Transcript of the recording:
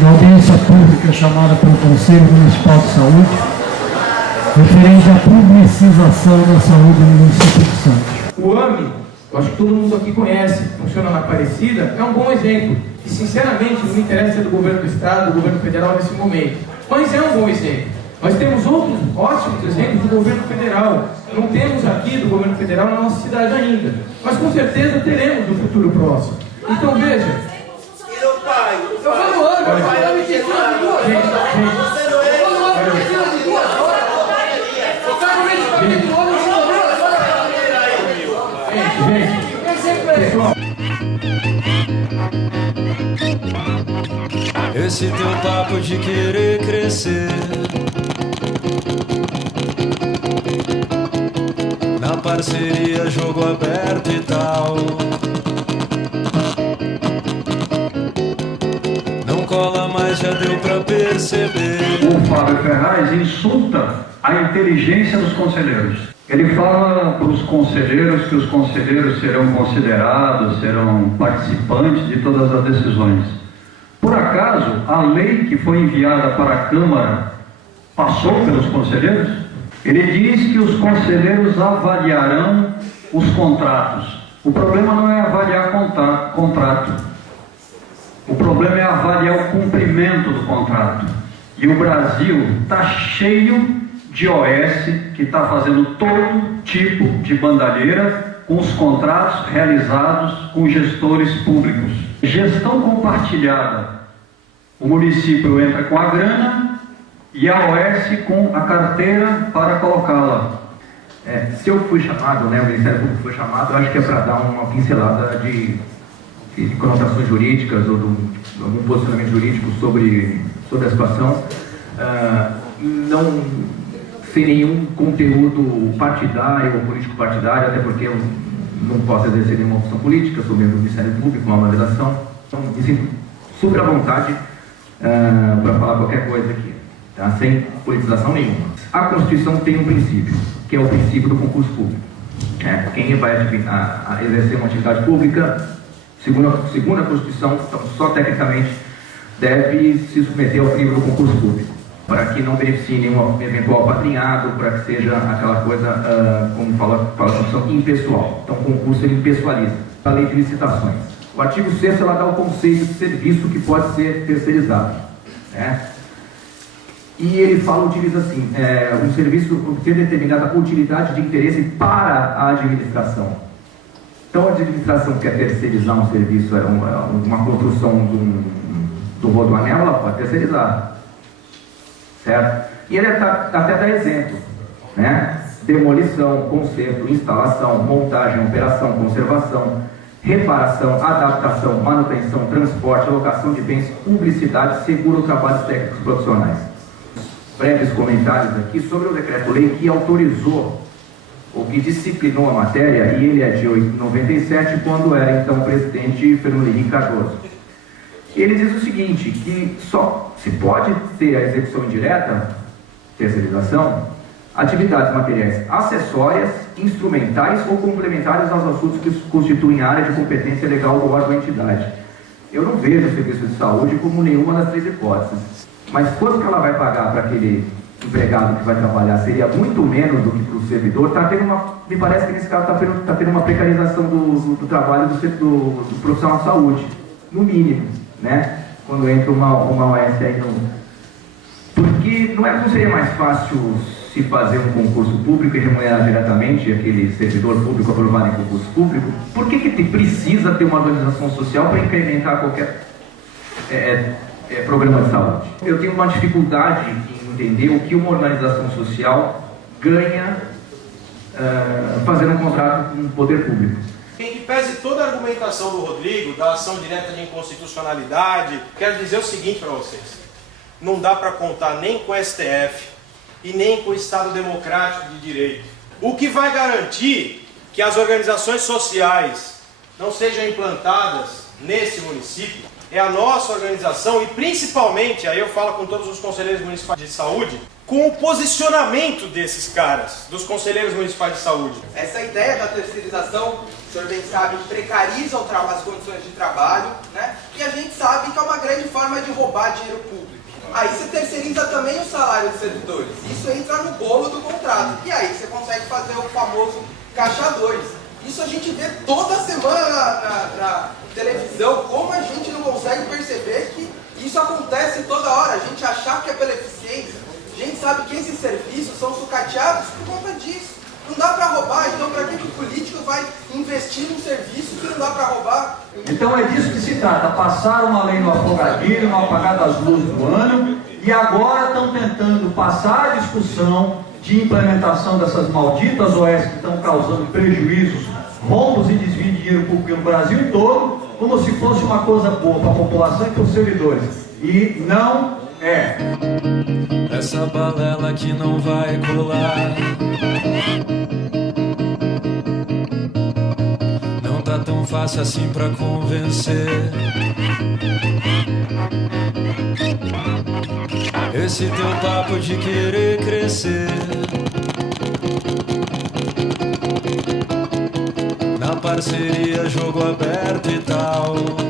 na audiência pública chamada pelo Conselho Municipal de Saúde, referente à publicização da saúde no município de Santos. O AME, eu acho que todo mundo aqui conhece, funciona na Aparecida, é um bom exemplo. E, sinceramente, não me interessa do governo do Estado, do governo federal nesse momento. Mas é um bom exemplo. Nós temos outros ótimos exemplos do governo federal. Não temos aqui do governo federal na nossa cidade ainda. Mas, com certeza, teremos no futuro próximo. Então, veja. Eu falo ano, eu falo de duas. Esse teu papo de querer crescer na parceria, jogo aberto e tal, não cola mais, já deu pra perceber. O Fábio Ferraz insulta a inteligência dos conselheiros. Ele fala para os conselheiros que os conselheiros serão considerados, serão participantes de todas as decisões. Por acaso, a lei que foi enviada para a Câmara passou pelos conselheiros? Ele diz que os conselheiros avaliarão os contratos. O problema não é avaliar contrato. O problema é avaliar o cumprimento do contrato. E o Brasil está cheio de OS que está fazendo todo tipo de bandalheira com os contratos realizados com gestores públicos. Gestão compartilhada. O município entra com a grana e a OS com a carteira para colocá-la. Se eu fui chamado, né, o Ministério Público foi chamado, eu acho que é para dar uma pincelada de conotações jurídicas ou de algum posicionamento jurídico sobre a situação, não sem nenhum conteúdo partidário ou político-partidário, até porque eu não posso exercer nenhuma função política, sou membro do Ministério Público, uma organização, então me sinto super à vontade para falar qualquer coisa aqui, tá? Sem politização nenhuma. A Constituição tem um princípio, que é o princípio do concurso público. Quem vai exercer uma atividade pública, segundo a Constituição, então, só tecnicamente deve se submeter ao crivo do concurso público, para que não beneficie nenhum eventual padrinhado, para que seja aquela coisa, como fala a Constituição, impessoal. Então, o concurso ele impessoaliza a lei de licitações. O artigo 6º ela dá o conceito de serviço que pode ser terceirizado. E ele utiliza assim, um serviço ter determinada utilidade de interesse para a administração. Então, a administração quer terceirizar um serviço, uma construção do rodoanel, ela pode terceirizar. Certo? E ele até dá exemplo, né? Demolição, conserto, instalação, montagem, operação, conservação, reparação, adaptação, manutenção, transporte, alocação de bens, publicidade, seguro, trabalhos técnicos profissionais. Breves comentários aqui sobre o decreto-lei que autorizou, ou que disciplinou a matéria, e ele é de 97, quando era então o presidente Fernando Henrique Cardoso. Ele diz o seguinte, que só se pode ter a execução indireta, terceirização, atividades materiais acessórias, instrumentais ou complementares aos assuntos que constituem área de competência legal do órgão ou entidade. Eu não vejo o serviço de saúde como nenhuma das três hipóteses. Mas quanto que ela vai pagar para aquele empregado que vai trabalhar? Seria muito menos do que para o servidor. Me parece que nesse caso está tendo uma precarização do trabalho do profissional de saúde, no mínimo, né? Quando entra uma OS aí Porque não seria mais fácil se fazer um concurso público e remunerar diretamente aquele servidor público aprovado em concurso público? Por que precisa ter uma organização social para incrementar qualquer programa de saúde? Eu tenho uma dificuldade em entender o que uma organização social ganha fazendo um contrato com o poder público. Em que pese toda a argumentação do Rodrigo, da ação direta de inconstitucionalidade, quero dizer o seguinte para vocês. Não dá para contar nem com o STF e nem com o Estado Democrático de Direito. O que vai garantir que as organizações sociais não sejam implantadas nesse município é a nossa organização e principalmente, aí eu falo com todos os conselheiros municipais de saúde, com o posicionamento desses caras, dos conselheiros municipais de saúde. Essa ideia da terceirização, o senhor bem sabe, precariza as condições de trabalho, né? E a gente sabe que é uma grande forma de roubar dinheiro público. Aí você terceiriza também o salário dos servidores. Isso entra no bolo do contrato. E aí você consegue fazer o famoso caixa 2. Isso a gente vê toda semana na televisão, como a gente não consegue perceber que isso acontece toda hora. A gente achar que é pela eficiência. A gente sabe que esses serviços são sucateados por conta disso. Não dá para roubar, então para que o político vai investir num serviço que não dá para roubar? Então é disso que se trata, passar uma lei no afogadilho, no apagar das luzes do ano, e agora estão tentando passar a discussão de implementação dessas malditas OS que estão causando prejuízos, roubos e desvio de dinheiro público no Brasil todo, como se fosse uma coisa boa para a população e para os servidores. E não é. Essa balela que não vai colar, não tá tão fácil assim pra convencer. Esse teu papo de querer crescer, na parceria, jogo aberto e tal.